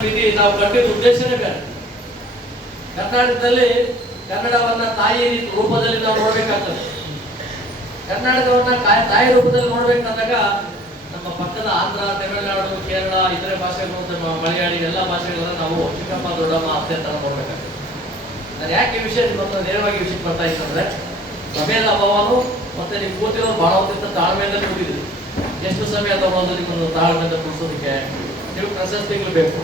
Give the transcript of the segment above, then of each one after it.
ನಾವು ಕಟ್ಟಿದ ಉದ್ದೇಶನೇ ಬೇರೆ. ಕರ್ನಾಟಕದಲ್ಲಿ ಕನ್ನಡವನ್ನ ತಾಯಿ ರೂಪದಲ್ಲಿ ನಾವು ನೋಡ್ಬೇಕಾಗ್ತದೆ. ಕರ್ನಾಟಕವನ್ನ ತಾಯಿ ರೂಪದಲ್ಲಿ ನೋಡ್ಬೇಕಂದಾಗ ನಮ್ಮ ಪಕ್ಕದ ಆಂಧ್ರ, ತಮಿಳುನಾಡು, ಕೇರಳ, ಇತರೆ ಭಾಷೆಗಳು, ಮಲಯಾಳಿ ಎಲ್ಲ ಭಾಷೆಗಳನ್ನ ನಾವು ಚಿಕ್ಕಮ್ಮ, ದೊಡ್ಡಮ್ಮ, ಅತ್ತೆ ತರ ನೋಡ್ಬೇಕಾಗ್ತದೆ. ನಾನು ಯಾಕೆ ಈ ವಿಷಯ ನೇರವಾಗಿ ವಿಷಯಕ್ಕೆ ಬರ್ತಾ ಇತ್ತಂದ್ರೆ, ಸಮಯದ ಅಭಾವನು ಮತ್ತೆ ನೀವು ಕೂತಿರೋರು ಬಹಳ ಹೊತ್ತಿಂದ ತಾಳ್ಮೆಯಿಂದ ಕೂತಿದ್ರಿ. ಎಷ್ಟು ಸಮಯ ತಗೊಳ್ಳೋದು ನಿಮ್ಮನ್ನು ತಾಳ್ಮೆಯಿಂದ ಕೂರಿಸೋದಕ್ಕೆ? ನೀವು ಪ್ರಶಸ್ತಿಗಳು ಬೇಕು,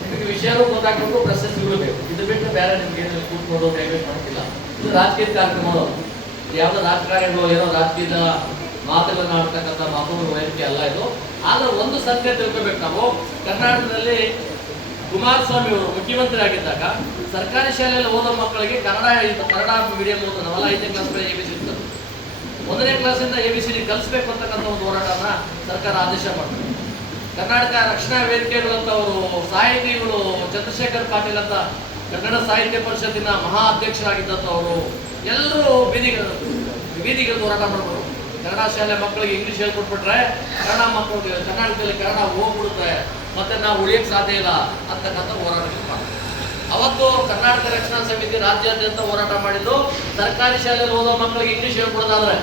ನಿಮಗೆ ವಿಷಯನೂ ಗೊತ್ತಾಗಬೇಕು, ಪ್ರಶಸ್ತಿಗಳು ಬೇಕು. ಇದು ಬಿಟ್ಟು ಬೇರೆ ನಿಮ್ಗೆ ಏನಾದ್ರು ಕೂತ್ಕೊಂಡು ಡೈವರ್ಟ್ ಮಾಡ್ತಿಲ್ಲ. ಇದು ರಾಜಕೀಯ ಕಾರ್ಯಕ್ರಮಗಳು, ಯಾವುದೋ ರಾಜಕಾರಣಿಗಳು ಏನೋ ರಾಜಕೀಯದ ಮಾತುಗಳನ್ನ ಆಡ್ತಕ್ಕಂಥ ಮಾತುಗಳು ವೇದಿಕೆ ಅಲ್ಲ ಇದು. ಆದ್ರೆ ಒಂದು ಸತ್ಯ ತಿಳ್ಕೋಬೇಕು ನಾವು. ಕರ್ನಾಟಕದಲ್ಲಿ ಕುಮಾರಸ್ವಾಮಿ ಅವರು ಮುಖ್ಯಮಂತ್ರಿ ಆಗಿದ್ದಾಗ ಸರ್ಕಾರಿ ಶಾಲೆಯಲ್ಲಿ ಓದೋ ಮಕ್ಕಳಿಗೆ ಕನ್ನಡ ಮೀಡಿಯಂ ಓದೋನವಲ್ಲ, 5ನೇ ಕ್ಲಾಸ್ ABCD ಇರ್ತದೆ. 1ನೇ ಕ್ಲಾಸಿಂದ ABCD ಕಲಿಸ್ಬೇಕು ಅಂತಕ್ಕಂಥ ಒಂದು ಹೋರಾಟನ ಸರ್ಕಾರ ಆದೇಶ ಮಾಡ್ತಾರೆ. ಕರ್ನಾಟಕ ರಕ್ಷಣಾ ವೇದಿಕೆಗಳಂತವರು ಸಾಹಿತಿಗಳು, ಚಂದ್ರಶೇಖರ್ ಪಾಟೀಲ್ ಅಂತ ಕನ್ನಡ ಸಾಹಿತ್ಯ ಪರಿಷತ್ತಿನ ಮಹಾ ಅಧ್ಯಕ್ಷರಾಗಿದ್ದಂಥವರು ಎಲ್ಲರೂ ಬೀದಿಗೆ ಹೋರಾಟ ಮಾಡ್ಬೋದು. ಕನ್ನಡ ಶಾಲೆ ಮಕ್ಕಳಿಗೆ ಇಂಗ್ಲಿಷ್ ಹೇಳ್ಕೊಟ್ಬಿಟ್ರೆ ಕನ್ನಡ ಮಕ್ಕಳು ಕರ್ನಾಟಕದಲ್ಲಿ ಕನ್ನಡ ಹೋಗ್ಬಿಡುತ್ತೆ, ಮತ್ತೆ ನಾವು ಉಳಿಯಕ್ಕೆ ಸಾಧ್ಯ ಇಲ್ಲ ಅಂತಕ್ಕಂಥ ಹೋರಾಟಗಳು ಮಾಡ್ತಾರೆ. ಅವತ್ತು ಕರ್ನಾಟಕ ರಕ್ಷಣಾ ಸಮಿತಿ ರಾಜ್ಯಾದ್ಯಂತ ಹೋರಾಟ ಮಾಡಿದ್ದು, ಸರ್ಕಾರಿ ಶಾಲೆಯಲ್ಲಿ ಓದೋ ಮಕ್ಕಳಿಗೆ ಇಂಗ್ಲಿಷ್ ಹೇಳ್ಕೊಡೋದಾದ್ರೆ,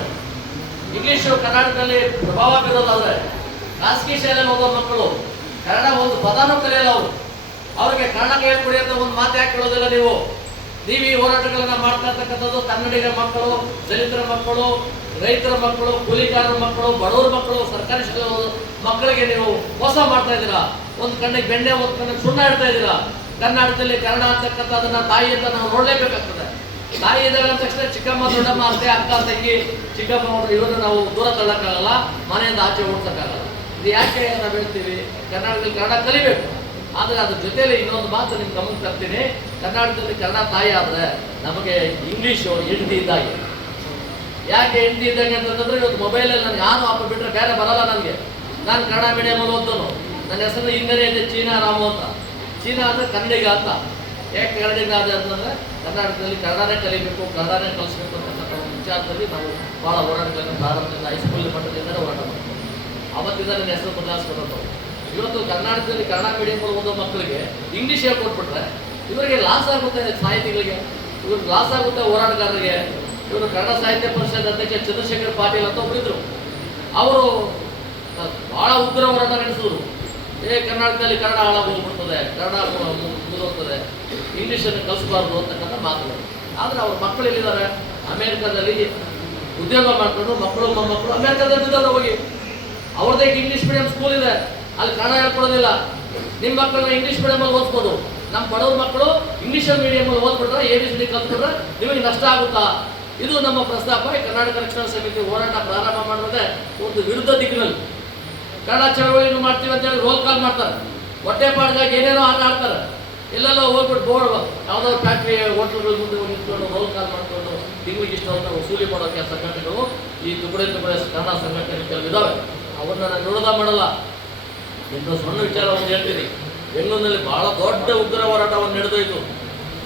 ಇಂಗ್ಲಿಷ್ ಕರ್ನಾಟಕದಲ್ಲಿ ಪ್ರಭಾವ ಬೀರೋದಾದ್ರೆ, ಖಾಸಗಿ ಶಾಲೆಯಲ್ಲಿ ಓದೋ ಮಕ್ಕಳು ಕನ್ನಡ ಒಂದು ಪದಾನು ಕಲಿಯಲ್ಲ. ಅವ್ರಿಗೆ ಕನ್ನಡ ಹೇಳ್ಕೊಡಿ ಅಂತ ಒಂದು ಮಾತು ಯಾಕೆ ಕೇಳೋದಿಲ್ಲ ನೀವು? ನೀವು ಈ ಹೋರಾಟಗಳನ್ನ ಮಾಡ್ತಾ ಇರ್ತಕ್ಕಂಥದ್ದು ಕನ್ನಡಿಗರ ಮಕ್ಕಳು, ದಲಿತರ ಮಕ್ಕಳು, ರೈತರ ಮಕ್ಕಳು, ಕೂಲಿಕಾರರ ಮಕ್ಕಳು, ಬಡವರ ಮಕ್ಕಳು, ಸರ್ಕಾರಿ ಶಾಲೆ ಮಕ್ಕಳಿಗೆ ನೀವು ಮೋಸ ಮಾಡ್ತಾ ಇದ್ದೀರಾ. ಒಂದು ಕಣ್ಣಿಗೆ ಬೆಣ್ಣೆ, ಒಂದು ಕಣ್ಣಿಗೆ ಸುಣ್ಣ ಇಡ್ತಾ ಇದ್ದೀರಾ. ಕರ್ನಾಟಕದಲ್ಲಿ ಕನ್ನಡ ಅಂತಕ್ಕಂಥದನ್ನ ತಾಯಿ ಅಂತ ನಾವು ನೋಡ್ಲೇಬೇಕಾಗ್ತದೆ. ತಾಯಿ ಇದ್ದಾಳೆ ಅಂದ ತಕ್ಷಣ ಚಿಕ್ಕಮ್ಮ, ದೊಡ್ಡಮ್ಮ, ಅತ್ತೆ, ಅಕ್ಕ, ತಂಗಿ, ಚಿಕ್ಕಮ್ಮ ಇವರನ್ನ ನಾವು ದೂರ ತಳ್ಳಕ್ಕಾಗಲ್ಲ, ಮನೆಯಿಂದ ಆಚೆ ಓಡಿಸಕ್ಕಾಗಲ್ಲ. ಇದು ಯಾಕೆ ನಾವು ಹೇಳ್ತೀವಿ? ಕರ್ನಾಟಕದಲ್ಲಿ ಕನ್ನಡ ಕಲಿಬೇಕು. ಆದರೆ ಅದ್ರ ಜೊತೆಯಲ್ಲಿ ಇನ್ನೊಂದು ಮಾತು ನಿಮ್ಗೆ ಗಮನಕ್ಕೆ ತರ್ತೀನಿ. ಕರ್ನಾಟಕದಲ್ಲಿ ಕನ್ನಡ ತಾಯಿ ಆದರೆ ನಮಗೆ ಇಂಗ್ಲೀಷು ಹೆಂಡತಿ ಇದ್ದಾಗೆ. ಯಾಕೆ ಹೆಂಡತಿ ಇದ್ದಂಗೆ ಅಂತಂದ್ರೆ, ಇವತ್ತು ಮೊಬೈಲಲ್ಲಿ ನನಗೆ ಯಾರು ಅಪ್ಪ ಬಿಟ್ಟರೆ ಬೇರೆ ಬರಲ್ಲ ನನಗೆ. ನಾನು ಕನ್ನಡ ಮೀಡಿಯಮಲ್ಲಿ ಓದೋನು. ನನ್ನ ಹೆಸರು ಹಿಂಗನೇ ಇದೆ, ಚೀನಾ ರಾಮು ಅಂತ. ಚೀನಾ ಅಂದರೆ ಕನ್ನಡಿಗ ಅಂತ. ಯಾಕೆ ಕನ್ನಡಿಗ ಅದೇ ಅಂತಂದರೆ, ಕರ್ನಾಟಕದಲ್ಲಿ ಕನ್ನಡನೇ ಕಲಿಬೇಕು, ಕನ್ನಡನೇ ಕಲಿಸ್ಬೇಕು ಅಂತಕ್ಕಂಥ ಒಂದು ವಿಚಾರದಲ್ಲಿ ನಾವು ಭಾಳ ಹೋರಾಟಗಳನ್ನು ಪ್ರಾರಂಭದಿಂದ ಹೈಸ್ಕೂಲ್ ಮಟ್ಟದಿಂದಲೇ ಹೋರಾಟ ಮಾಡ್ತೀವಿ. ಅವತ್ತಿಂದ ನನ್ನ ಹೆಸರು ಬದಲಾಯಿಸ್ಕೊಂಡು ಇವತ್ತು ಕರ್ನಾಟಕದಲ್ಲಿ ಕನ್ನಡ ಮೀಡಿಯಂ ಓದೋ ಮಕ್ಕಳಿಗೆ ಇಂಗ್ಲೀಷ್ ಹೇಳ್ಕೊಟ್ಬಿಟ್ರೆ ಇವರಿಗೆ ಲಾಸ್ ಆಗುತ್ತೆ. ಸಾಹಿತಿಗಳಿಗೆ ಇವ್ರಿಗೆ ಲಾಸ್ ಆಗುತ್ತೆ, ಹೋರಾಟಗಾರರಿಗೆ. ಇವರು ಕನ್ನಡ ಸಾಹಿತ್ಯ ಪರಿಷತ್ ಅಧ್ಯಕ್ಷ ಚಂದ್ರಶೇಖರ್ ಪಾಟೀಲ್ ಅಂತ ಒಬ್ಬರಿದ್ರು. ಅವರು ಭಾಳ ಉಗ್ರ ಹೋರಾಟ ನಡೆಸಿದ್ರು. ಕರ್ನಾಟಕದಲ್ಲಿ ಕನ್ನಡ ಹಾಳಾಗೋಗ್ಬಿಡ್ತದೆ, ಕನ್ನಡ ಮುಗಿದೋಗ್ತದೆ, ಇಂಗ್ಲೀಷನ್ನು ಕಲಿಸಬಾರ್ದು ಅಂತಕ್ಕಂಥ ಮಾತುಗಳು. ಆದರೆ ಅವ್ರ ಮಕ್ಕಳು ಎಲ್ಲಿದ್ದಾರೆ? ಅಮೇರಿಕಾದಲ್ಲಿ ಉದ್ಯೋಗ ಮಾಡ್ಕೊಂಡು ಮಕ್ಕಳು ಮೊಮ್ಮಕ್ಕಳು ಅಮೇರಿಕಾದಲ್ಲಿ ಇದ್ದಾರೆ. ಹೋಗಿ ಅವ್ರದ್ದೇ ಇಂಗ್ಲೀಷ್ ಮೀಡಿಯಂ ಸ್ಕೂಲ್ ಇದೆ, ಅಲ್ಲಿ ಕನ್ನಡ ಹೇಳ್ಕೊಡೋದಿಲ್ಲ. ನಿಮ್ಮ ಮಕ್ಕಳನ್ನ ಇಂಗ್ಲೀಷ್ ಮೀಡಿಯಮಲ್ಲಿ ಓದಿಸ್ಬೋದು. ನಮ್ಮ ಬಡವ್ರ ಮಕ್ಕಳು ಇಂಗ್ಲೀಷ್ ಮೀಡಿಯಮಲ್ಲಿ ಓದ್ಬಿಟ್ರೆ, ABCD ಕಲ್ತ್ಬಿಟ್ರೆ ನಿಮಗೆ ನಷ್ಟ ಆಗುತ್ತಾ? ಇದು ನಮ್ಮ ಪ್ರಸ್ತಾಪ. ಕರ್ನಾಟಕ ರಕ್ಷಣಾ ಸಮಿತಿ ಹೋರಾಟ ಪ್ರಾರಂಭ ಮಾಡಿದ್ರೆ ಒಂದು ವಿರುದ್ಧ ದಿಕ್ಕಿನಲ್ಲಿ ಕನ್ನಡ ಚಳವಳಿಯನ್ನು ಮಾಡ್ತೀವಿ ಅಂತೇಳಿ ರೋಲ್ ಕಾಲ್ ಮಾಡ್ತಾರೆ. ಹೊಟ್ಟೆಪಾಡಿಗಾಗಿ ಏನೇನೋ ಆಟ ಆಡ್ತಾರೆ. ಎಲ್ಲೆಲ್ಲೋ ಹೋಗ್ಬಿಟ್ಟು ಬೋರ್ಡ್ ಯಾವುದಾದ್ರು ಫ್ಯಾಕ್ಟ್ರಿ ಹೋಟೆಲ್ಗಳ ಮುಂದೆ ನಿಂತ್ಕೊಂಡು ರೋಲ್ ಕಾಲ್ ಮಾಡಿಕೊಂಡು ತಿಂಗಳಿಗೆ ಇಷ್ಟು ಅಂತ ವಸೂಲಿ ಮಾಡೋಕ್ಕೆ ಸಂಘಟನೆಗಳು, ಈ ತುಕಡೆ ಕನ್ನಡ ಸಂಘಟನೆ ಕೆಲವಿದ್ದಾವೆ. ಅವ್ರನ್ನ ನಾನು ವಿರೋಧ ಮಾಡಲ್ಲ. ಇಂಥ ಸಣ್ಣ ವಿಚಾರ ಒಂದು ಹೇಳ್ತೀನಿ. ಬೆಂಗಳೂರಿನಲ್ಲಿ ಬಹಳ ದೊಡ್ಡ ಉಗ್ರ ಹೋರಾಟ ಒಂದು ನಡೆದೋಯ್ತು.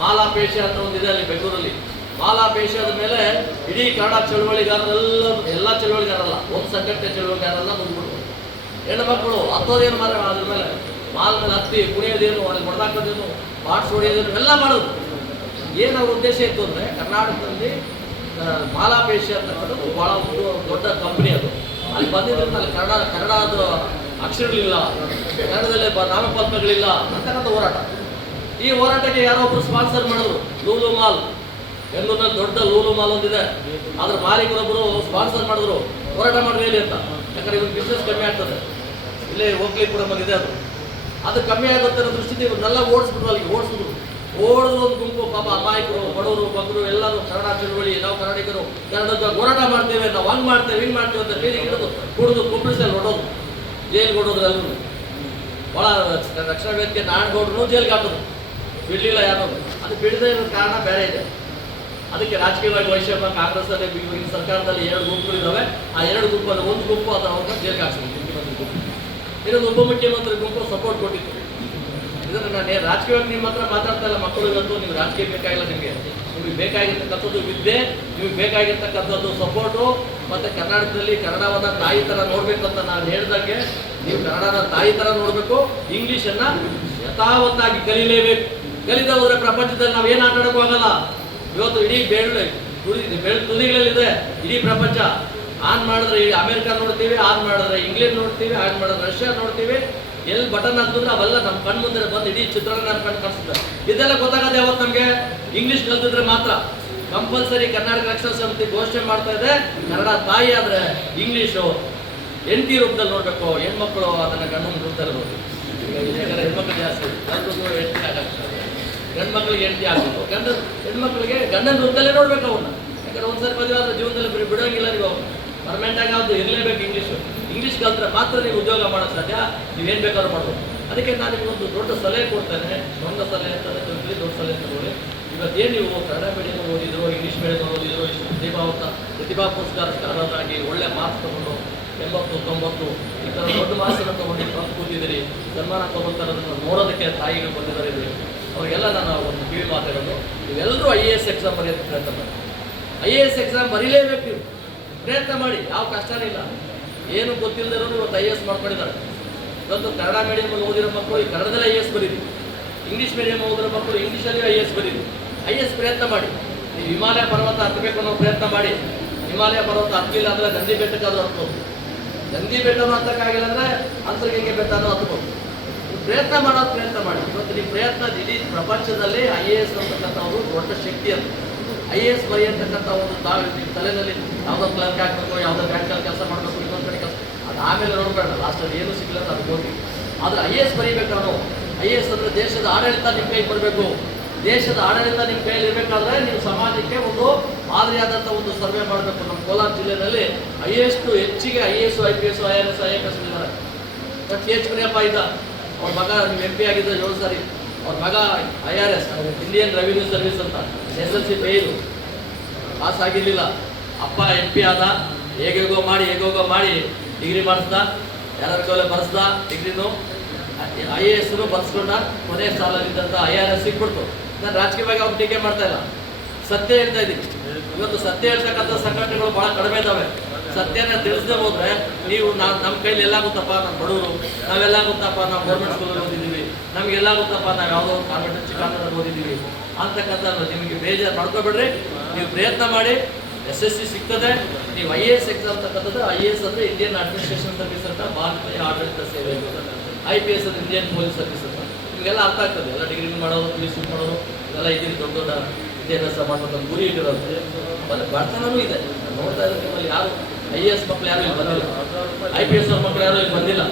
ಮಾಲಾಪೇಶ ಅಂತ ಒಂದಿದೆ ಅಲ್ಲಿ ಬೆಂಗಳೂರಲ್ಲಿ. ಮಾಲಾಪೇಶದ ಮೇಲೆ ಇಡೀ ಕನ್ನಡ ಚಳುವಳಿಗಾರರೆಲ್ಲ, ಎಲ್ಲ ಚಳುವಳಿಗಾರಲ್ಲ, ಒಂದು ಸಂಘಟನೆ ಚಳುವಳಿಗಾರಲ್ಲ ಮುಂದ್ಬಿಡ್ಬೋದು. ಹೆಣ್ಣು ಮಕ್ಕಳು ಹತ್ತೋದೇನು ಮಾರ ಅದ್ರ ಮೇಲೆ ಮಾಲ್ ಮೇಲೆ ಹತ್ತಿ ಕುಣಿಯೋದೇನು, ಅವ್ರಿಗೆ ಹೊಡೆದಾಕೋದೇನು, ಪಾಟ್ಸ್ ಹೊಡೆಯೋದೇನು ಎಲ್ಲ ಮಾಡೋದು. ಏನು ಅವ್ರ ಉದ್ದೇಶ ಇತ್ತು ಅಂದರೆ, ಕರ್ನಾಟಕದಲ್ಲಿ ಮಾಲಾಪೇಶ ಅಂತಕ್ಕಂಥದ್ದು ಭಾಳ ಒಂದು ದೊಡ್ಡ ಕಂಪ್ನಿ ಅದು. ಅಲ್ಲಿ ಬಂದಿದ್ದರಿಂದ ಅಲ್ಲಿ ಕನ್ನಡದ ಅಕ್ಷರಗಳಿಲ್ಲ, ಕನ್ನಡದಲ್ಲಿ ನಾಮಪತ್ರಗಳಿಲ್ಲ ಅಂತಕ್ಕಂಥ ಹೋರಾಟ. ಈ ಹೋರಾಟಕ್ಕೆ ಯಾರೋ ಒಬ್ಬರು ಸ್ಪಾನ್ಸರ್ ಮಾಡಿದ್ರು. ಲೂಲು ಮಾಲ್, ಬೆಂಗಳೂರಿನಲ್ಲಿ ದೊಡ್ಡ ಲೂಲು ಮಾಲ್ ಒಂದಿದೆ, ಅದ್ರ ಮಾಲೀಕರೊಬ್ಬರು ಸ್ಪಾನ್ಸರ್ ಮಾಡಿದ್ರು, ಹೋರಾಟ ಮಾಡ್ರಿ ಹೇಳಿ ಅಂತ. ಯಾಕಂದ್ರೆ ಇವ್ರಿಗೆ ಬಿಸ್ನೆಸ್ ಕಮ್ಮಿ ಆಗ್ತದೆ. ಇಲ್ಲೇ ಹೋಗ್ಲಿ ಕೂಡ ಬಂದಿದೆ ಅದು ಕಮ್ಮಿ ಆಗುತ್ತೆ ಅನ್ನೋ ದೃಷ್ಟಿಯಿಂದ ಇವ್ರನ್ನೆಲ್ಲ ಓಡಿಸ್ಬಿಟ್ರು. ಅಲ್ಲಿಗೆ ಓಡಿಸಿದ್ರು ಒಂದು ಗುಂಪು ಪಾಪ ಅಮಾಯಕರು, ಬಡವರು, ಮಕ್ಕಳು ಎಲ್ಲರೂ ಕನ್ನಡ ಚಳುವಳಿ, ನಾವು ಕನ್ನಡಿಗರು ಕನ್ನಡದ ಹೋರಾಟ ಮಾಡ್ತೇವೆ, ನಾವು ಹಂಗೆ ಮಾಡ್ತೇವೆ, ಹಿಂಗೆ ಮಾಡ್ತೇವೆ ಅಂತ ಬೀದಿಗೆ ಹಿಡಿದು ಕುಡಿದು ಕುಂಬಿಸಲ್ಲಿ ಹೊಡೋದು, ಜೈಲಿಗೆ ಹೊಡೋದ್ರು. ಎಲ್ಲರೂ ಭಾಳ ರಕ್ಷಣಾ ವೇದಿಕೆ ನಾಡಗೌಡರು ಜೈಲಿಗೆ ಹಾಕೋದು, ಬಿಡಲಿಲ್ಲ ಯಾರು. ಅದು ಬಿಡದೇ ಇರೋ ಕಾರಣ ಬೇರೆ ಇದೆ. ಅದಕ್ಕೆ ರಾಜಕೀಯವಾಗಿ ವೈಷಮ್ಯ ಕಾಂಗ್ರೆಸ್ಸಲ್ಲಿ ಈಗಿನ ಸರ್ಕಾರದಲ್ಲಿ 2 ಗುಂಪುಗಳಿದ್ದಾವೆ. ಆ 2 ಗುಂಪಲ್ಲಿ ಒಂದು ಗುಂಪು ಅದನ್ನು ಜೈಲಿಗೆ ಹಾಕ್ಸಿದ್ರು, ಮುಖ್ಯಮಂತ್ರಿ ಗುಂಪು. ಇನ್ನೊಂದು ಉಪಮುಖ್ಯಮಂತ್ರಿ ಗುಂಪು ಸಪೋರ್ಟ್ ಕೊಟ್ಟಿತ್ತು. ಇದನ್ನು ನಾನು ರಾಜಕೀಯವಾಗಿ ನಿಮ್ಮ ಹತ್ರ ಮಾತಾಡ್ತಾ ಇಲ್ಲ. ಮಕ್ಕಳಿಗಂತೂ ನೀವು ರಾಜಕೀಯ ಬೇಕಾಗಿಲ್ಲ. ನಿಮಗೆ ಬೇಕಾಗಿರ್ತಕ್ಕಂಥದ್ದು ವಿದ್ಯೆ, ನಿಮಗೆ ಬೇಕಾಗಿರ್ತಕ್ಕಂಥದ್ದು ಸಪೋರ್ಟು. ಮತ್ತು ಕರ್ನಾಟಕದಲ್ಲಿ ಕನ್ನಡವನ್ನು ತಾಯಿ ಥರ ನೋಡಬೇಕು ಅಂತ ನಾನು ಹೇಳ್ದಂಗೆ, ನೀವು ಕನ್ನಡನ ತಾಯಿ ಥರ ನೋಡಬೇಕು, ಇಂಗ್ಲೀಷನ್ನು ಯಥಾವತ್ತಾಗಿ ಕಲೀಲೇಬೇಕು. ಕಲಿದ ಹೋದ್ರೆ ಪ್ರಪಂಚದಲ್ಲಿ ನಾವು ಏನು ಆಟ ಆಡೋಕ್ಕೂ ಆಗಲ್ಲ. ಇವತ್ತು ಇಡೀ ತುದಿಗಳಲ್ಲಿದೆ ಇಡೀ ಪ್ರಪಂಚ. ಆನ್ ಮಾಡಿದ್ರೆ ಅಮೆರಿಕ ನೋಡ್ತೀವಿ, ಆನ್ ಮಾಡಿದ್ರೆ ಇಂಗ್ಲೆಂಡ್ ನೋಡ್ತೀವಿ, ಆನ್ ಮಾಡಿದ್ರೆ ರಷ್ಯಾ ನೋಡ್ತೀವಿ. ಎಲ್ಲಿ ಬಟನ್ ಹಾಕಿದ್ರೆ ಅವೆಲ್ಲ ನಮ್ಮ ಕಣ್ಣು ಮುಂದೆ ಬಂದು ಇಡೀ ಚಿತ್ರಣ ನಮ್ಮ ಕಣ್ಣು ಕಾಣಿಸ್ತದೆ. ಇದೆಲ್ಲ ಗೊತ್ತಾಗದೆ ಯಾವತ್ತು ನಮಗೆ ಇಂಗ್ಲಿಷ್ ಕಲ್ತಿದ್ರೆ ಮಾತ್ರ. ಕಂಪಲ್ಸರಿ ಕರ್ನಾಟಕ ರಕ್ಷಣಾ ಸಮಿತಿ ಘೋಷಣೆ ಮಾಡ್ತಾ ಇದೆ, ಕನ್ನಡ ತಾಯಿ ಆದ್ರೆ ಇಂಗ್ಲಿಷು ಹೆಂಡತಿ ರೂಪದಲ್ಲಿ ನೋಡ್ಬೇಕು. ಹೆಣ್ಮಕ್ಳು ಅದನ್ನ ಗಂಡನ ರೂಪದಲ್ಲಿ ನೋಡ್ಬೇಕು. ಯಾಕಂದ್ರೆ ಹೆಣ್ಮಕ್ಳು ಜಾಸ್ತಿ ಗಂಡು ಹೆಂಡತಿ ಆಗಾಗ್ತದೆ, ಗಂಡು ಮಕ್ಳಿಗೆ ಹೆಂಡತಿ ಆಗ್ಬೇಕು, ಹೆಣ್ಮಕ್ಳಿಗೆ ಗಂಡನ ರೂಪದಲ್ಲೇ ನೋಡ್ಬೇಕು ಅವನ್ನ. ಯಾಕಂದ್ರೆ ಒಂದ್ಸರಿ ಮದುವೆ ಆದ್ರೆ ಜೀವನದಲ್ಲಿ ಬಿಡೋಂಗಿಲ್ಲ ನೀವು. ಪರ್ಮನೆಂಟ್ ಆಗಿ ಯಾವ್ದು ಇರಲೇಬೇಕು ಇಂಗ್ಲೀಷ್ ಕಲ್ತ್ರೆ ಮಾತ್ರ ನೀವು ಉದ್ಯೋಗ ಮಾಡೋದು ಸಾಧ್ಯ. ನೀವೇನು ಬೇಕಾದ್ರೂ ಮಾಡ್ಬೋದು. ಅದಕ್ಕೆ ನಾನು ನಿಮಗೊಂದು ದೊಡ್ಡ ಸಲಹೆ ಕೊಡ್ತೇನೆ. ದೊಡ್ಡ ಸಲಹೆ ಅಂತಂದರೆ ದೊಡ್ಡ ಸಲಹೆ ತಗೊಳ್ಳಿ. ಇವತ್ತೇನು ನೀವು ಕನ್ನಡ ಮೀಡಿಯಂ ಓದಿದ್ರು, ಇಂಗ್ಲೀಷ್ ಮೀಡಿಯಂ ಓದಿದ್ರು, ಇಷ್ಟು ಪ್ರತಿಭಾ ಪುರಸ್ಕಾರರಾಗಿ ಒಳ್ಳೆ ಮಾರ್ಕ್ಸ್ ತಗೊಂಡು 80, 90 ಈ ಥರ ದೊಡ್ಡ ಮಾರ್ಕ್ಸನ್ನು ತಗೊಂಡು ಬಂದು ಕೂತಿದ್ದೀರಿ, ಸನ್ಮಾನ ತಗೊಳ್ತಾರೋದನ್ನು ನೋಡೋದಕ್ಕೆ ತಾಯಿಗಳು ಬಂದಿದ್ದಾರೆ. ಅವರಿಗೆಲ್ಲ ನಾನು ಒಂದು ಕಿವಿ ಮಾತಾಡೋದು, ನೀವೆಲ್ಲರೂ IAS ಎಕ್ಸಾಮ್ ಬರೆಯೋದಕ್ಕೆ ಪ್ರಯತ್ನ ಮಾಡಿ. IAS ಎಕ್ಸಾಮ್ ಬರೀಲೇಬೇಕು. ನೀವು ಪ್ರಯತ್ನ ಮಾಡಿ, ಯಾವ ಕಷ್ಟನೇ ಇಲ್ಲ. ಏನು ಗೊತ್ತಿಲ್ಲದಿರೋರು ಇವತ್ತು IAS ಮಾಡ್ಕೊಂಡಿದ್ದಾರೆ. ಇವತ್ತು ಕನ್ನಡ ಮೀಡಿಯಮಲ್ಲಿ ಓದಿರೋ ಮಕ್ಕಳು ಈ ಕನ್ನಡದಲ್ಲೇ IAS ಬರೀರಿ, ಇಂಗ್ಲೀಷ್ ಮೀಡಿಯಂ ಓದಿರೋ ಮಕ್ಕಳು ಇಂಗ್ಲೀಷಲ್ಲಿ IAS ಬರೀರಿ. IAS ಪ್ರಯತ್ನ ಮಾಡಿ. ನೀವು ಹಿಮಾಲಯ ಪರ್ವತ ಹತ್ತಬೇಕು ಅನ್ನೋ ಪ್ರಯತ್ನ ಮಾಡಿ. ಹಿಮಾಲಯ ಪರ್ವತ ಹತ್ತಲಿಲ್ಲ ಅಂದರೆ ನಂದಿ ಬೆಟ್ಟಕ್ಕಾದ್ರೂ ಹತ್ಬೋದು. ನಂದಿ ಬೆಟ್ಟನೂ ಹತ್ತಕ್ಕಾಗಿಲ್ಲ ಅಂದರೆ ಅಂತರ್ಗಂಗೆ ಬೆಟ್ಟನೂ ಹತ್ಬೋದು. ಪ್ರಯತ್ನ ಮಾಡೋದು ಪ್ರಯತ್ನ ಮಾಡಿ. ಇವತ್ತು ನಿಮ್ಮ ಪ್ರಯತ್ನ ಇಡೀ ಪ್ರಪಂಚದಲ್ಲಿ IAS ಅಂತಕ್ಕಂಥವ್ರು ದೊಡ್ಡ ಶಕ್ತಿ ಅಂತ. IAS ಬರೆಯತಕ್ಕಂಥ ಒಂದು ನಿಮ್ಮ ತಲೆಯಲ್ಲಿ ಯಾವುದೋ ಕ್ಲರ್ಕ್ ಹಾಕಬೇಕು, ಯಾವುದೋ ಬ್ಯಾಂಕಲ್ಲಿ ಕೆಲಸ ಮಾಡಬೇಕು, ಇನ್ನೊಂದು ಕಡೆ ಕೆಲಸ, ಅದು ಆಮೇಲೆ ನೋಡ್ಬೇಡ. ಲಾಸ್ಟಲ್ಲಿ ಏನೂ ಸಿಗಲ್ಲ ಅಂತ ಅದಕ್ಕೆ ಹೋಗಿ. ಆದರೆ IAS ಬರೀಬೇಕು ನಾವು. IAS ಅಂದರೆ ದೇಶದ ಆಡಳಿತ ನಿಮ್ಮ ಕೈಗೆ ಬರಬೇಕು. ದೇಶದ ಆಡಳಿತ ನಿಮ್ಮ ಕೈಯಲ್ಲಿ ಇರಬೇಕಾದ್ರೆ ನೀವು ಸಮಾಜಕ್ಕೆ ಒಂದು ಮಾದರಿಯಾದಂಥ ಒಂದು ಸರ್ವೆ ಮಾಡಬೇಕು. ನಮ್ಮ ಕೋಲಾರ ಜಿಲ್ಲೆಯಲ್ಲಿ ಹೆಚ್ಚಿಗೆ IAS, IPS, IRS, IFS ಇದ್ದಾರೆ. H. ಮುನಿಯಪ್ಪ ಇದ್ದ, ಅವ್ರ ಮಗ ನೀವು MP ಆಗಿದ್ದ 7 ಸಾರಿ. ಅವ್ರ ಮಗ IRS, ಇಂಡಿಯನ್ ರೆವಿನ್ಯೂ ಸರ್ವಿಸ್ ಅಂತ, SLC ಫೇಲು, ಪಾಸ್ ಆಗಿರಲಿಲ್ಲ. ಅಪ್ಪ MP ಆದ, ಹೇಗೇಗೋ ಮಾಡಿ ಡಿಗ್ರಿ ಮಾಡಿಸ್ದ, ಯಾರ್ಯಾರಿಗೋಲೆ ಬರೆಸ್ದ ಡಿಗ್ರಿನೂ, IASನು ಬರ್ಸ್ಕೊಂಡ. ಕೊನೆ ಸಾಲಲ್ಲಿದ್ದಂಥ IRS ಸಿಕ್ಬಿಡ್ತು. ನಾನು ರಾಜಕೀಯವಾಗಿ ಅವ್ರು ಟೀಕೆ ಮಾಡ್ತಾ ಇಲ್ಲ, ಸತ್ಯ ಹೇಳ್ತಾ ಇದ್ದೀನಿ. ಇವತ್ತು ಸತ್ಯ ಹೇಳ್ತಕ್ಕಂಥ ಸಂಘಟನೆಗಳು ಭಾಳ ಕಡಿಮೆ ಇದ್ದಾವೆ. ಸತ್ಯನ ತಿಳಿಸದೆ ಹೋದ್ರೆ ನೀವು ನಮ್ಮ ಕೈಲಿ ಎಲ್ಲಾಗುತ್ತಪ್ಪ, ನಮ್ಮ ಬಡವರು ನಾವೆಲ್ಲಾಗುತ್ತಪ್ಪ, ನಾವು ಗೌರ್ಮೆಂಟ್ ಸ್ಕೂಲಲ್ಲಿ ಓದಿದ್ದೀವಿ, ನಮಗೆಲ್ಲಾಗುತ್ತಪ್ಪ, ನಾವು ಯಾವುದೋ ಒಂದು ಕಾನ್ವೆಂಟ್ ಚಿಕ್ಕಂದಲ್ಲಿ ಓದಿದ್ದೀವಿ ಅಂತಕ್ಕಂಥ ನಿಮಗೆ ಬೇಜಾರು ಮಾಡ್ಕೊಬೇಡ್ರಿ. ನೀವು ಪ್ರಯತ್ನ ಮಾಡಿ, SSC ಸಿಗ್ತದೆ. ನೀವು IAS ಎಕ್ಸಾಮ್ ತಕ್ಕಂಥದ್ದು. IAS ಅಂದರೆ ಇಂಡಿಯನ್ ಅಡ್ಮಿನಿಸ್ಟ್ರೇಷನ್ ಸರ್ವಿಸ್ ಅಂತ, ಭಾರತೀಯ ಆಡಳಿತ ಸೇವೆ. IPS ಅಂದರೆ ಇಂಡಿಯನ್ ಪೊಲೀಸ್ ಸರ್ವಿಸ್ ಅಂತ. ನಿಮಗೆಲ್ಲ ಅರ್ಥ ಆಗ್ತದೆ. ಎಲ್ಲ ಡಿಗ್ರಿ ಮಾಡೋರು, PhD ಮಾಡೋರು ಎಲ್ಲ ಇದೀರಿ, ದೊಡ್ಡ ದೊಡ್ಡ ವಿದ್ಯಾಭ್ಯಾಸ ಮಾಡೋದು ಗುರಿ ಇಟ್ಟಿರೋದು. ಅಲ್ಲಿ ಬಡತನೂ ಇದೆ. ನೋಡ್ತಾ ಇದ್ರೆ ನಿಮ್ಮಲ್ಲಿ ಯಾರು IAS ಮಕ್ಕಳು ಯಾರು ಇಲ್ಲಿ ಬಂದಿಲ್ಲ, IPS ಅವ್ರ ಮಕ್ಕಳು ಯಾರು ಇಲ್ಲಿ ಬಂದಿಲ್ಲ,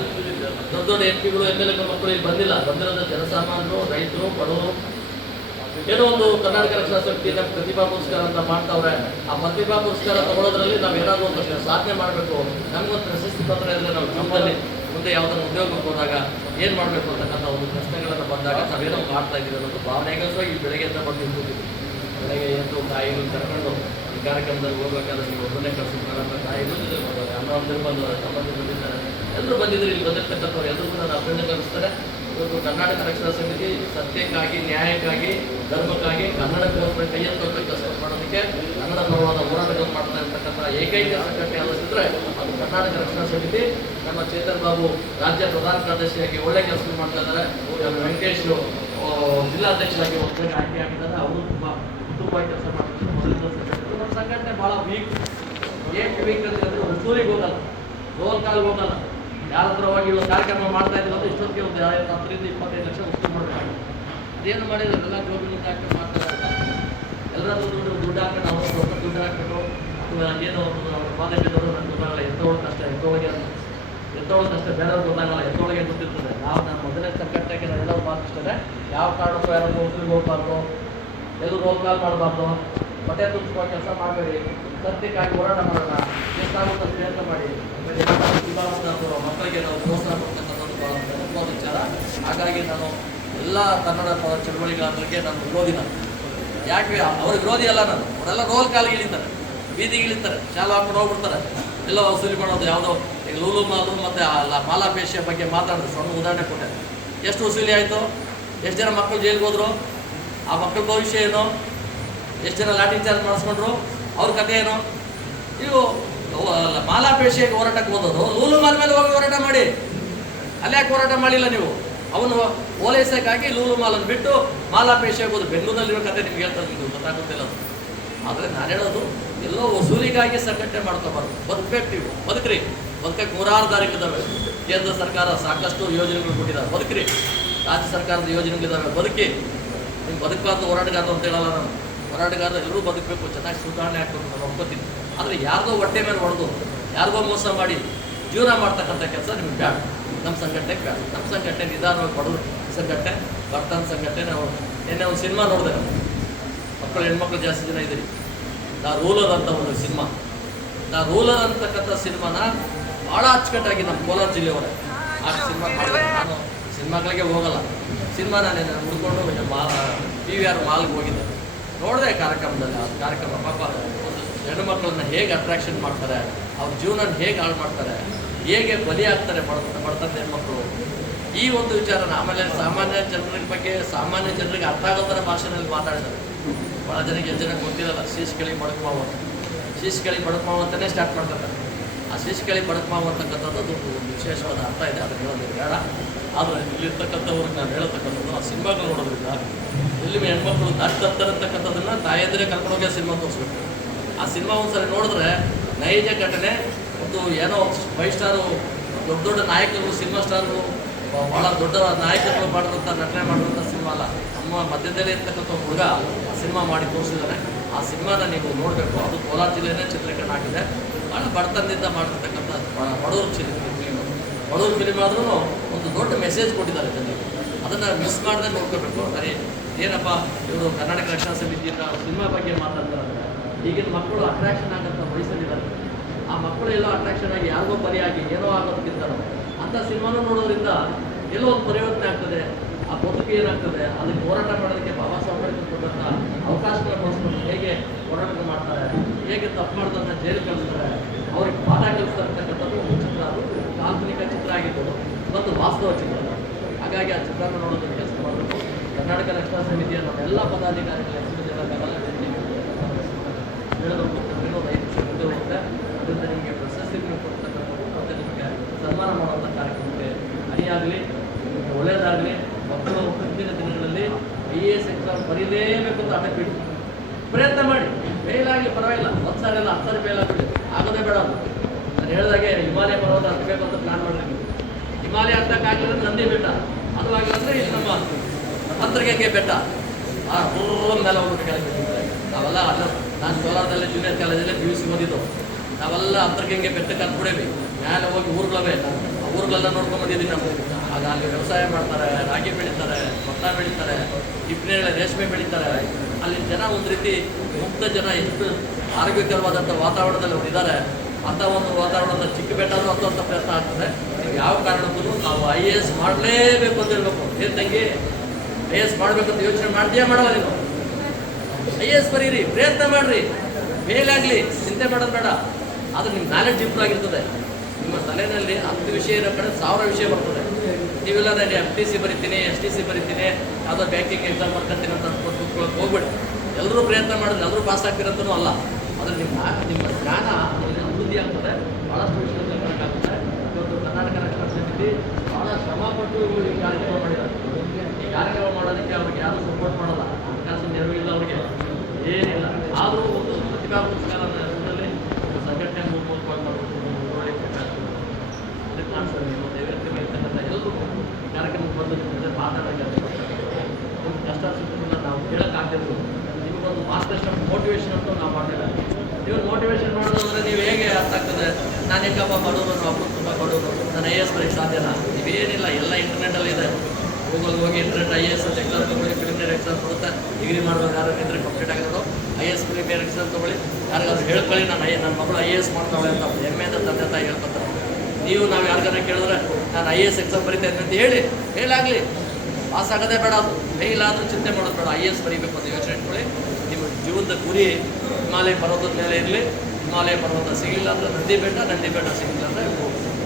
ದೊಡ್ಡ ದೊಡ್ಡ MP ಗಳು MLA ಮಕ್ಕಳು ಇಲ್ಲಿ ಬಂದಿಲ್ಲ. ಬಂದಿರೋದು ಜನಸಾಮಾನ್ಯರು, ರೈತರು, ಬಡವರು. ಏನೋ ಒಂದು ಕರ್ನಾಟಕ ರಕ್ಷಣಾ ಸಮಿತಿ ನಮ್ಮ ಪ್ರತಿಭಾ ಪುರಸ್ಕಾರ ಅಂತ ಮಾಡ್ತಾವ್ರೆ. ಆ ಪ್ರತಿಭಾ ಪುರಸ್ಕಾರ ತಗೊಳ್ಳೋದ್ರಲ್ಲಿ ನಾವು ಏನಾದರೂ ಒಂದಷ್ಟು ಸಾಧನೆ ಮಾಡಬೇಕು. ನಮಗೊಂದು ಪ್ರಶಸ್ತಿ ಪತ್ರ ಇದ್ರೆ ನಾವು ಜೀವನದಲ್ಲಿ ಮುಂದೆ ಯಾವುದನ್ನು ಉದ್ಯೋಗಕ್ಕೆ ಹೋದಾಗ ಏನು ಮಾಡಬೇಕು ಅಂತಕ್ಕಂಥ ಒಂದು ಪ್ರಶ್ನೆಗಳನ್ನು ಬಂದಾಗ ನಾವೇನೋ ಮಾಡ್ತಾ ಇದ್ದೀವಿ ಅನ್ನೋದು ಭಾವನೆಗೋಸ್ಕರ ಈ ಬೆಳಗ್ಗೆಯಿಂದ ಬಂದು ನಿಂತಿದ್ದೀವಿ. ಬೆಳಗ್ಗೆ ಎದ್ದು ತಾಯಿಗಳು ಕರ್ಕೊಂಡು ಈ ಕಾರ್ಯಕ್ರಮದಲ್ಲಿ ಹೋಗ್ಬೇಕಾದ್ರೆ ನೀವು ಒಬ್ಬನೇ ಕಳಿಸ್ಬೇಕಾದ್ರೆ ತಾಯಿಗಳು ಬಂದವರು, ಅಮ್ಮಂದಿರು ಬಂದವರು, ತಮ್ಮಂದಿರು ಬಂದಿದ್ದಾರೆ, ಎಲ್ಲರೂ ಬಂದಿದ್ದಾರೆ. ಇಲ್ಲಿ ಬಂದಿರ್ತಕ್ಕಂಥವ್ರು ಎಲ್ಲರಿಗೂ ನಾನು ಅಭಿನಂದನೆ. ಇವತ್ತು ಕರ್ನಾಟಕ ರಕ್ಷಣಾ ಸಮಿತಿ ಸತ್ಯಕ್ಕಾಗಿ, ನ್ಯಾಯಕ್ಕಾಗಿ, ಧರ್ಮಕ್ಕಾಗಿ, ಕನ್ನಡಕ್ಕೋಸ್ಕರ ಕೈಯೆತ್ತೊಟ್ಟು ಕೆಲಸ ಮಾಡೋದಕ್ಕೆ ಕನ್ನಡ ಪರವಾದ ಹೋರಾಟಗಳನ್ನು ಮಾಡ್ತಾ ಇರ್ತಕ್ಕಂಥ ಏಕೈಕ ಸಂಘಟನೆ ಯಾವುದಿದ್ರೆ ಅದು ಕರ್ನಾಟಕ ರಕ್ಷಣಾ ಸಮಿತಿ. ನಮ್ಮ ಚೇತನ್ ಬಾಬು ರಾಜ್ಯ ಪ್ರಧಾನ ಕಾರ್ಯದರ್ಶಿಯಾಗಿ ಒಳ್ಳೆ ಕೆಲಸ ಮಾಡ್ತಾ ಇದ್ದಾರೆ. ವೆಂಕಟೇಶ್ ಜಿಲ್ಲಾಧ್ಯಕ್ಷರಾಗಿ ಒಬ್ಬರು ಆಯ್ಕೆ ಆಗಿದ್ದಾರೆ. ಅವರು ತುಂಬ ಕೆಲಸ ಮಾಡ್ತಾರೆ. ನಮ್ಮ ಸಂಘಟನೆ ಭಾಳ ವೀಕ್. ಏನು ವೀಕ್ ಅಂತ ಹೇಳಿದ್ರೆ ಉಸೂರಿಗೆ ಹೋಗಲ್ಲ, ರೋಲ್ ಕಾಲ್ಗೆ ಹೋಗಲ್ಲ. ಯಾರ ಹತ್ರ ಹೋಗಿ ಒಂದು ಕಾರ್ಯಕ್ರಮ ಮಾಡ್ತಾ ಇದ್ದೀವಿ ಅಂತ ಇಷ್ಟೊತ್ತಿಗೆ ಒಂದು 10 ರಿಂದ 25 ಲಕ್ಷ ವಸೂಲು ಮಾಡಬೇಕು. ಅದೇನು ಮಾಡಿದ್ರೆ ಎಲ್ಲ ಜೋಬಿನಿಂದ ಹಾಕೊಂಡು ಮಾಡ್ತಾರೆ. ಎಲ್ಲರ ದುಡ್ಡು ಹಾಕೊಂಡು ಅವ್ರ ಸ್ವಲ್ಪ ದುಡ್ಡು ಹಾಕ್ಬಿಟ್ಟು ಅಥವಾ ಏನೋ ಅವ್ರ ಬಾಧೆಗಿದ್ದವರು ನನ್ನ ಗೊತ್ತಾಗಲ್ಲ. ಎತ್ತೋಳಕ್ಕಷ್ಟೇ ಬೇರೆಯವ್ರಿಗೆ ಗೊತ್ತಾಗಲ್ಲ. ಎತ್ತೋಳಿಗೆ ಗೊತ್ತಿರ್ತದೆ. ನಾನು ಮೊದಲನೇ ಸಂಘಟನೆಗೆ ನಾವೆಲ್ಲರೂ ಮಾತಿಸ್ತೇನೆ, ಯಾವ ಕಾರಣಕ್ಕೂ ಯಾರು ವಸೂಲಿಗೆ ಹೋಗ್ಬಾರ್ದು, ಎಲ್ಲರೂ ರೋಲ್ ಕಾಲ್ ಮಾಡಬಾರ್ದು, ಬಟ್ಟೆ ತುಂಬಿಸುವ ಕೆಲಸ ಮಾಡಬೇಡಿ. ಸತ್ಯಕ್ಕಾಗಿ ಹೋರಾಟ ಮಾಡೋಣ, ಎಷ್ಟಾಗುತ್ತೋ ಪ್ರಯತ್ನ ಮಾಡಿ. ಮಕ್ಕಳಿಗೆ ನಾವು ಪ್ರೋತ್ಸಾಹ ಕೊಡ್ತಕ್ಕಂಥದ್ದು ಭಾಳ ಪ್ರಮುಖವಾದ ವಿಚಾರ. ಹಾಗಾಗಿ ನಾನು ಎಲ್ಲ ಕನ್ನಡ ಚಳವಳಿಗಾರರಿಗೆ ನಾನು ವಿರೋಧಿನ. ಯಾಕೆ ಅವ್ರಿಗೆ ವಿರೋಧಿ ಅಲ್ಲ ನಾನು. ಅವರೆಲ್ಲ ರೋಲ್ ಕಾಲಿಗೆ ಇಳಿತಾರೆ, ಬೀದಿಗೆ ಇಳಿತಾರೆ, ಶಾಲೆ ಹಾಕೊಂಡು ಹೋಗ್ಬಿಡ್ತಾರೆ, ಎಲ್ಲ ವಸೂಲಿ ಮಾಡೋದು. ಯಾವುದೋ ಈಗ ಲೂಲು ಮಾಲು ಮತ್ತು ಮಾಲಾಪೇಶಿಯ ಬಗ್ಗೆ ಮಾತಾಡಿದ್ರು. ಸಣ್ಣ ಉದಾಹರಣೆ ಕೊಟ್ಟೆ. ಎಷ್ಟು ವಸೂಲಿ ಆಯಿತು, ಎಷ್ಟು ಜನ ಮಕ್ಕಳು ಜೈಲಿಗೆ ಹೋದ್ರು, ಆ ಮಕ್ಕಳ ಭವಿಷ್ಯ ಏನು, ಎಷ್ಟು ಜನ ಲಾಠಿ ಚಾರ್ಜ್ ಮಾಡಿಸ್ಕೊಂಡ್ರು, ಅವ್ರ ಕಥೆ ಏನು. ನೀವು ಮಾಲಾಪೇಶಿಯಾಗಿ ಹೋರಾಟಕ್ಕೆ ಹೋದವರು ಲೂಲು ಮಾಲ್ ಮೇಲೆ ಹೋಗಿ ಹೋರಾಟ ಮಾಡಿ. ಅಲ್ಲಿ ಯಾಕೆ ಹೋರಾಟ ಮಾಡಿಲ್ಲ ನೀವು? ಅವನು ಓಲೈಸಕ್ಕಾಗಿ ಲೂಲು ಮಾಲನ್ನು ಬಿಟ್ಟು ಮಾಲಾಪೇಶಿ ಆಗೋದು. ಬೆಂಗಳೂರಿನಲ್ಲಿರೋ ಕತೆ ನಿಮ್ಗೆ ಹೇಳ್ತಾರೆ, ನಿಮ್ಗೆ ಗೊತ್ತಾಗುತ್ತಿಲ್ಲ ಅದು. ಆದರೆ ನಾನು ಹೇಳೋದು, ಎಲ್ಲೋ ವಸೂಲಿಗಾಗಿ ಸಂಘಟನೆ ಮಾಡ್ಕೋಬಾರ್ದು. ಬದುಕಬೇಕು, ನೀವು ಬದುಕ್ರಿ. ಬದುಕಕ್ಕೆ ನೂರಾರು ದಾರಿಗಳಿದ್ದಾವೆ. ಕೇಂದ್ರ ಸರ್ಕಾರ ಸಾಕಷ್ಟು ಯೋಜನೆಗಳು ಕೊಟ್ಟಿದ್ದಾರೆ, ಬದುಕ್ರಿ. ರಾಜ್ಯ ಸರ್ಕಾರದ ಯೋಜನೆಗಳಿದ್ದಾವೆ, ಬದುಕಿ. ನೀವು ಬದುಕಬಾರ್ದು ಹೋರಾಟಗಾರರು ಅಂತ ಹೇಳಲ್ಲ ನಾನು. ಹೋರಾಟಗಾರರು ಎಲ್ಲರೂ ಬದುಕಬೇಕು, ಚೆನ್ನಾಗಿ ಸುಧಾರಣೆ ಆಗ್ಬೇಕು, ನಾನು ಒಪ್ಕೋತೀನಿ. ಆದರೆ ಯಾರಿಗೋ ಹೊಟ್ಟೆ ಮೇಲೆ ಹೊಡೆದು, ಯಾರಿಗೋ ಮೋಸ ಮಾಡಿ ಜೀವನ ಮಾಡ್ತಕ್ಕಂಥ ಕೆಲಸ ನಿಮ್ಗೆ ಬೇಡ. ನಮ್ಮ ಸಂಘಟನೆಗೆ ಬೇಡ. ನಮ್ಮ ಸಂಘಟನೆ ನಿಧಾನವಾಗಿ ಬಡವರು ಸಂಘಟನೆ, ಬಡತನ ಸಂಘಟನೆ. ನಾವು ನಿನ್ನೆ ಒಂದು ಸಿನಿಮಾ ನೋಡಿದೆ. ಮಕ್ಕಳು, ಹೆಣ್ಮಕ್ಳು ಜಾಸ್ತಿ ಜನ ಇದ್ದೀರಿ. ದ ರೂಲರ್ ಅಂತ ಒಂದು ಸಿನಿಮಾ. ದ ರೂಲರ್ ಅಂತಕ್ಕಂಥ ಸಿನಿಮಾನ ಭಾಳ ಅಚ್ಚುಕಟ್ಟಾಗಿ ನಮ್ಮ ಕೋಲಾರ ಜಿಲ್ಲೆಯವರೇ ಆ ಸಿನಿಮಾ ಮಾಡಿದೆ. ನಾನು ಸಿನಿಮಾಗಳಿಗೆ ಹೋಗಲ್ಲ. ಸಿನಿಮಾ ನಾನು ಹುಡ್ಕೊಂಡು PVR ಮಾಲ್ಗೆ ಹೋಗಿದ್ದೆ, ನೋಡಿದೆ ಕಾರ್ಯಕ್ರಮದಲ್ಲಿ. ಆ ಕಾರ್ಯಕ್ರಮ ಪಾಪ ಒಂದು ಹೆಣ್ಣು ಮಕ್ಕಳನ್ನ ಹೇಗೆ ಅಟ್ರಾಕ್ಷನ್ ಮಾಡ್ತಾರೆ, ಅವ್ರ ಜೀವನ ಹೇಗೆ ಹಾಳು ಮಾಡ್ತಾರೆ, ಹೇಗೆ ಬಲಿ ಆಗ್ತಾರೆ ಬಡತನ ಹೆಣ್ಮಕ್ಳು. ಈ ಒಂದು ವಿಚಾರನ ಆಮೇಲೆ ಸಾಮಾನ್ಯ ಜನರ ಬಗ್ಗೆ, ಸಾಮಾನ್ಯ ಜನರಿಗೆ ಅರ್ಥ ಆಗೋ ಥರ ಭಾಷೆನಲ್ಲಿ ಮಾತಾಡಿದ್ದಾರೆ. ಭಾಳ ಜನಕ್ಕೆ ಗೊತ್ತಿರಲ್ಲ. ಶೀಶ್ಕಳಿ ಬಡಕ್ಮಾವು ಅಂತ, ಶೀಶ್ಕಳಿ ಬಡಕ್ಮಾವು ಅಂತಲೇ ಸ್ಟಾರ್ಟ್ ಮಾಡ್ತಾರೆ. ಆ ಶೀಶ್ಕಳಿ ಬಡಕ್ಮಾವು ಅಂತಕ್ಕಂಥದ್ದು ಒಂದು ವಿಶೇಷವಾದ ಅರ್ಥ ಇದೆ, ಅದನ್ನು ಹೇಳೋದು ಬೇಡ. ಆದರೆ ಇಲ್ಲಿರ್ತಕ್ಕಂಥವ್ರಿಗೆ ನಾನು ಹೇಳ್ತಕ್ಕಂಥದ್ದು, ಆ ಸಿನಿಮಾಗಳು ನೋಡೋದ್ರಿಂದ ಎಲ್ಲಿ ಹೆಣ್ಮಕ್ಳು ದಾರಿ ತಪ್ತಾರಂತಕ್ಕಂಥದ್ದನ್ನು ತಾಯಂದರೆ ಕರ್ಕೊಂಡೋಗಿ ಆ ಸಿನಿಮಾ ತೋರಿಸ್ಬೇಕು. ಆ ಸಿನಿಮಾ ಒಂದ್ಸರಿ ನೋಡಿದ್ರೆ ನೈಜ ಘಟನೆ. ಒಂದು ಏನೋ 5 ಸ್ಟಾರು ದೊಡ್ಡ ದೊಡ್ಡ ನಾಯಕರು, ಸಿನಿಮಾ ಸ್ಟಾರು, ಭಾಳ ದೊಡ್ಡ ನಾಯಕರುಗಳು ಮಾಡಿರೋಂಥ ನಟನೆ ಮಾಡಿರೋಂಥ ಸಿನಿಮಾ ಅಲ್ಲ. ನಮ್ಮ ಮಧ್ಯದಲ್ಲೇ ಇರ್ತಕ್ಕಂಥ ಹುಡುಗ ಆ ಸಿನಿಮಾ ಮಾಡಿ ತೋರಿಸಿದ್ದಾನೆ. ಆ ಸಿನಿಮಾನ ನೀವು ನೋಡಬೇಕು. ಅದು ಕೋಲಾರ ಜಿಲ್ಲೆಯೇ ಚಿತ್ರೀಕರಣ ಆಗಿದೆ. ಭಾಳ ಬಡತನದಿಂದ ಮಾಡಿರ್ತಕ್ಕಂಥ ಬಡವ್ರ ಫಿಲಿಮ್ ಆದ್ರೂ ಒಂದು ದೊಡ್ಡ ಮೆಸೇಜ್ ಕೊಟ್ಟಿದ್ದಾರೆ ಜನರಿಗೆ. ಅದನ್ನು ಮಿಸ್ ಮಾಡದೆ ನೋಡ್ಕೋಬೇಕು. ಸರಿ, ಏನಪ್ಪ ಇವರು ಕರ್ನಾಟಕ ರಕ್ಷಣಾ ಸಮಿತಿಯಿಂದ ಸಿನಿಮಾ ಬಗ್ಗೆ ಮಾತಾಡ್ತಾರೆ. ಈಗಿನ ಮಕ್ಕಳು ಅಟ್ರಾಕ್ಷನ್ ಆಗೋಂಥ ವಯಸ್ಸಲ್ಲಿದ್ದಾರೆ. ಆ ಮಕ್ಕಳು ಎಲ್ಲೋ ಅಟ್ರಾಕ್ಷನ್ ಆಗಿ ಯಾರಿಗೋ ಬಲಿಯಾಗಿ ಏನೋ ಆಗೋದಕ್ಕಿಂತ ಅಂಥ ಸಿನಿಮಾನ ನೋಡೋದ್ರಿಂದ ಎಲ್ಲೋ ಒಂದು ಪರಿವರ್ತನೆ ಆಗ್ತದೆ. ಆ ಬದುಕು ಏನಾಗ್ತದೆ, ಅದಕ್ಕೆ ಹೋರಾಟ ಮಾಡೋದಕ್ಕೆ ಬಾಬಾ ಸಾಹೇಬ್ ಅಂಬೇಡ್ಕರ್ ಕೊಟ್ಟಂಥ ಅವಕಾಶಗಳ ಬಳಸ್ಕೊಂಡು ಹೇಗೆ ಹೋರಾಟ ಮಾಡ್ತಾರೆ, ಹೇಗೆ ತಪ್ಪು ಮಾಡಿದಂಥ ಜೈಲು ಕಳಿಸ್ತಾರೆ, ಅವ್ರಿಗೆ ಪಾಠ ಕಲಿಸ್ತಾ ಇರ್ತಕ್ಕಂಥದ್ದು ಒಂದು ಚಿತ್ರ. ಅದು ಕಾಲ್ಪನಿಕ ಚಿತ್ರ ಆಗಿದ್ದು ಮತ್ತು ವಾಸ್ತವ ಚಿತ್ರ. ಹಾಗಾಗಿ ಆ ಚಿತ್ರನ ನೋಡೋದಕ್ಕೆ ಕೆಲಸ ಮಾಡಬೇಕು. ಕರ್ನಾಟಕ ರಕ್ಷಣಾ ಸಮಿತಿಯ ನಮ್ಮೆಲ್ಲ ಪದಾಧಿಕಾರಿಗಳ ಹೆಸರು ಜನಕ್ಕಾಗಲ್ಲ ಹೇಳೋದು. ಇನ್ನೊಂದು 5 ನಿಮಿಷ ಮುಂದೆ ಹೋಗುತ್ತೆ. ಅದರಿಂದ ನಿಮಗೆ ಪ್ರಶಸ್ತಿ ಕೊಡ್ತಕ್ಕಂಥದ್ದು ಮತ್ತು ನಿಮಗೆ ಸನ್ಮಾನ ಮಾಡುವಂಥ ಕಾರ್ಯಕ್ರಮಕ್ಕೆ ಅಣಿಯಾಗಲಿ, ನಿಮಗೆ ಒಳ್ಳೆಯದಾಗಲಿ. ಮಕ್ಕಳು ಮುಂದಿನ ದಿನಗಳಲ್ಲಿ IAS ಎಕ್ಸಾಮ್ ಬರೀಲೇಬೇಕು ಅಂತ ಹಠ ಬಿಡಿ, ಪ್ರಯತ್ನ ಮಾಡಿ. ಫೇಲ್ ಆಗಲಿ ಪರವಾಗಿಲ್ಲ, 1 ಸಾರಿ ಅಲ್ಲ 10 ಸಾರಿ ಫೇಲ್ ಆಗಿಬಿಡಿ, ಆಗೋದೇ ಬೇಡ. ಅದು ನಾನು ಹೇಳಿದಾಗೆ ಹಿಮಾಲಯ ಪರ್ವತ ಹತ್ತಬೇಕು ಅಂತ ಪ್ಲಾನ್ ಮಾಡಿದ್ವಿ. ಹಿಮಾಲಯ ಹತ್ತಕ್ಕಾಗಲಿದ್ರೆ ನಂದಿ ಬೆಟ್ಟ, ಅದು ಆಗಿಲ್ಲ ಇದು ನಮ್ಮ ಅಂತರ್ಗಂಗೆ ಬೆಟ್ಟ. ಆ ಊರ ಮೇಲೆ ಹೋಗ್ಬಿಟ್ಟು ಕೆಳಗೆ ನಾವೆಲ್ಲ ಅಲ್ಲ. ನಾನು ಕೋಲಾರದಲ್ಲೇ ಜೂನಿಯರ್ ಕಾಲೇಜಲ್ಲೇ PUC ಓದಿದ್ದು. ನಾವೆಲ್ಲ ಅಂತರ್ಗಂಗೆ ಬೆಟ್ಟಕ್ಕೆ ಹತ್ಬಿಡೇವಿ. ಮೇಲೆ ಹೋಗಿ ಊರುಗಳವೆ, ಆ ಊರುಗಳೆಲ್ಲ ನೋಡ್ಕೊಂಡ್ಬಂದಿದ್ದೀವಿ ನಾವು. ಆಗ ಅಲ್ಲಿ ವ್ಯವಸಾಯ ಮಾಡ್ತಾರೆ, ರಾಗಿ ಬೆಳೀತಾರೆ, ಭತ್ತ ಬೆಳೀತಾರೆ, ಇಬ್ಬನೇ ರೇಷ್ಮೆ ಬೆಳೀತಾರೆ. ಅಲ್ಲಿ ಜನ ಒಂದು ರೀತಿ ಮುಕ್ತ ಜನ, ಎಷ್ಟು ಆರೋಗ್ಯಕರವಾದಂಥ ವಾತಾವರಣದಲ್ಲಿ ಅವ್ರು ಇದ್ದಾರೆ. ಅಂಥ ಒಂದು ವಾತಾವರಣದ ಚಿಕ್ಕ ಬೆಟ್ಟಾದರೂ ಹತ್ತುವಂಥ ಪ್ರಯತ್ನ ಆಗ್ತದೆ. ನೀವು ಯಾವ ಕಾರಣಕ್ಕೂ ನಾವು IAS ಮಾಡಲೇಬೇಕು ಅಂತ ಹೇಳ್ಬೇಕು. ಏನು ತಂಗಿ, IAS ಮಾಡಬೇಕಂತ ಯೋಚನೆ ಮಾಡ್ತೀಯಾ ಮಾಡಲ್ಲ ನೀವು? IAS ಬರೀರಿ, ಪ್ರಯತ್ನ ಮಾಡಿರಿ, ಮೇಲಾಗಲಿ, ಚಿಂತೆ ಮಾಡೋದು ಬೇಡ. ಆದರೆ ನಿಮ್ಮ ನಾಲೆಡ್ಜ್ ಇಂಪ್ರೂವ್ ಆಗಿರ್ತದೆ. ನಿಮ್ಮ ತಲೆಯಲ್ಲಿ 10 ವಿಷಯ ಇರೋ ಕಡೆ 1000 ವಿಷಯ ಬರ್ತದೆ. ನೀವೆಲ್ಲ ನಾನು FTC ಬರಿತೀನಿ, STC ಬರಿತೀನಿ, ಯಾವುದೋ ಬ್ಯಾಂಕಿಂಗ್ ಎಕ್ಸಾಮ್ ಮಾಡ್ಕೊತೀನಿ ಅಂತ ಕೂತ್ಕೊಳ್ಳೋಕೆ ಹೋಗ್ಬೇಡಿ. ಎಲ್ಲರೂ ಪ್ರಯತ್ನ ಮಾಡಿದ್ರೆ ಎಲ್ಲರೂ ಪಾಸ್ ಆಗ್ತಿರೋಂತನೂ ಅಲ್ಲ. ಆದರೆ ನಿಮ್ಮ ಜ್ಞಾನ ಅಭಿವೃದ್ಧಿ ಆಗ್ತದೆ. ಭಾಳಷ್ಟು ವಿಷಯ ತಿಳ್ಕೊಳಕ್ಕಾಗುತ್ತೆ. ಇವತ್ತು ಕರ್ನಾಟಕ ರಕ್ಷಣಾ ಸಮಿತಿ ಭಾಳ ಶ್ರಮಪಟ್ಟು ಈ ಕಾರ್ಯಕ್ರಮ ಮಾಡಿದ್ದಾರೆ. ಈ ಕಾರ್ಯಕ್ರಮ ಮಾಡೋದಕ್ಕೆ ಅವ್ರಿಗೆ ಯಾರೂ ಸಪೋರ್ಟ್ ಮಾಡಲ್ಲ, ಹಣಕಾಸು ನೆರವು ಇಲ್ಲ ಅವ್ರಿಗೆ, ಏನಿಲ್ಲ. ಆದರೂ ಒಂದು ಪ್ರತಿಭಾ ಪುರಸ್ಕಾರ ಹೆಸರಲ್ಲಿ ಸಂಘಟನೆ ಮೂಲಕವಾಗಿ ಮಾಡಬೇಕು. ಅದಕ್ಕೆ ಕಾಣಿಸ್ತದೆ ನೀವು ದೈವತ್ವ ಇರ್ತಕ್ಕಂಥ ಎಲ್ಲರೂ ಕಾರ್ಯಕ್ರಮಕ್ಕೆ ಬಂದು ನಿಮ್ಮ ಜೊತೆ ಮಾತಾಡೋಕ್ಕೆ ಒಂದು ಕಷ್ಟ ಸುಖವನ್ನು ನಾವು ಕೇಳೋಕ್ಕಾಗ್ತಿರ್ಬೋದು. ನಿಮಗೊಂದು ಮಾರ್ಗದರ್ಶನ, ಮೋಟಿವೇಶನ್ ಅಂತ ನಾವು ಮಾಡಿಲ್ಲ. ನೀವು ಮೋಟಿವೇಶನ್ ಮಾಡೋದಂದ್ರೆ ನೀವು ಹೇಗೆ ಅರ್ಥ ಆಗ್ತದೆ, ನಾನು ಹೆಂಗಪ್ಪ ಬಡವರು, ಒಬ್ಬರು ತುಂಬ ಬಡವರು, ನಾನು IAS ಬರೀಕ್ಕೆ ಸಾಧ್ಯನಾ? ನೀವೇನಿಲ್ಲ, ಎಲ್ಲ ಇಂಟರ್ನೆಟಲ್ಲಿ ಇದೆ. ಗೂಗಲ್ಗೆ ಹೋಗಿ ಇಂಟರ್ನೆಟ್ IAS ಅಂತ ಎಕ್ಸಾಮ್ ತೊಗೊಳ್ಳಿ, ಪ್ರಿಲಿಮಿನರಿ ಎಕ್ಸಾಮ್ ಕೊಡುತ್ತೆ. ಡಿಗ್ರಿ ಮಾಡೋದು ಯಾರು ಇದ್ರೆ ಕಂಪ್ಲೀಟ್ ಆಗಿರೋದು IAS ಪ್ರಿಲಿಮಿನರಿ ಎಕ್ಸಾಮ್ ತೊಗೊಳ್ಳಿ. ಯಾರಿಗಾದ್ರು ಹೇಳ್ಕೊಳ್ಳಿ, ನನ್ನ ಮಗಳು IAS ಮಾಡ್ತಾಳೆ ಅಂತ ಹೆಮ್ಮೆಯಿಂದ ತಂದೆ ತಾಯಿ ಹೇಳ್ಕೊತಾರೆ. ನೀವು ನಾವು ಯಾರಿಗಾರ ಕೇಳಿದ್ರೆ ನಾನು IAS ಎಕ್ಸಾಮ್ ಬರೀತೇನೆ ಅಂತ ಹೇಳಿ, ಫೇಲಾಗಲಿ, ಪಾಸ್ ಆಗೋದೇ ಬೇಡ. ಅದು ಫೇಲ್ ಆದರೂ ಚಿಂತೆ ಮಾಡೋದು ಬೇಡ. IAS ಬರೀಬೇಕು ಅಂತ ಯೋಚನೆ ಇಟ್ಕೊಳ್ಳಿ. ನಿಮ್ಮ ಜೀವನದ ಗುರಿ ಹಿಮಾಲಯ ಪರ್ವತದ ಮೇಲೆ ಇರಲಿ. ಹಿಮಾಲಯ ಪರ್ವತ ಸಿಗಲಿಲ್ಲ ಅಂದರೆ ನಂದಿ ಬೆಟ್ಟ, ನಂದಿ ಬೆಟ್ಟ ಸಿಗಲಿಲ್ಲ ಅಂದರೆ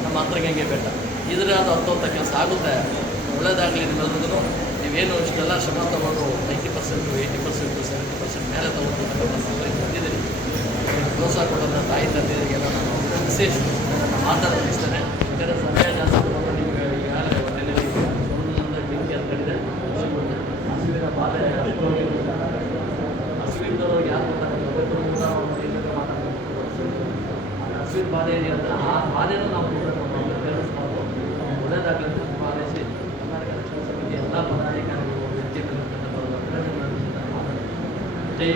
ನಮ್ಮ ಅಂತರ್ಗಂಗೆ ಬೆಟ್ಟ. ಇದರ ಅದು ಹತ್ತುವಂಥ ಕೆಲಸ ಆಗುತ್ತೆ. ಒಳ್ಳೆಯದಾಗಲಿ ನಿಮ್ಮೆಲ್ಲರಿಗೂ. ನೀವೇನು ಇಷ್ಟೆಲ್ಲ ಶ್ರಮ ತೊಗೊಂಡು 90%, 80%, 70% ಮೇಲೆ ತೊಗೊಂಡು ಬಂದಿದ್ದೀರಿ. ಪ್ರೋತ್ಸಾಹ ಕೊಡೋದನ್ನ ತಾಯಿ ತಂದೆಯರಿಗೆಲ್ಲ ನಾನು ಅಭಿನಂದಿಸಿ ನನ್ನ ಮಾತನ್ನು ಮುಗಿಸ್ತೇನೆ. ಇದರ ಸಮಯ ಜಾಸ್ತಿ ತೊಗೊಂಡು ನಿಮಗೆ ಈಗಾಗಲೇ ಒಂದೆಲ್ಲಿ ಇದ್ದವ್ರಿಗೆ ಯಾರು ಗೊತ್ತಾಗುತ್ತೆ ಹಸಿವಿನ ಬಾಧೆ ಇದೆಯಂತ ಆ ಬಾಧೆನೂ ನಾವು ತಿಳಿಸ್ಬೋದು. ಒಳ್ಳೆಯದಾಗಲಿ ಅಂತ ಹಾರೈಸಿ ಕರ್ನಾಟಕ ರಕ್ಷಣಾ ಸಮಿತಿ ಎಲ್ಲ ಪದಾಧಿಕಾರಿಗಳು ವ್ಯಕ್ತಿಗಳು ಜೈ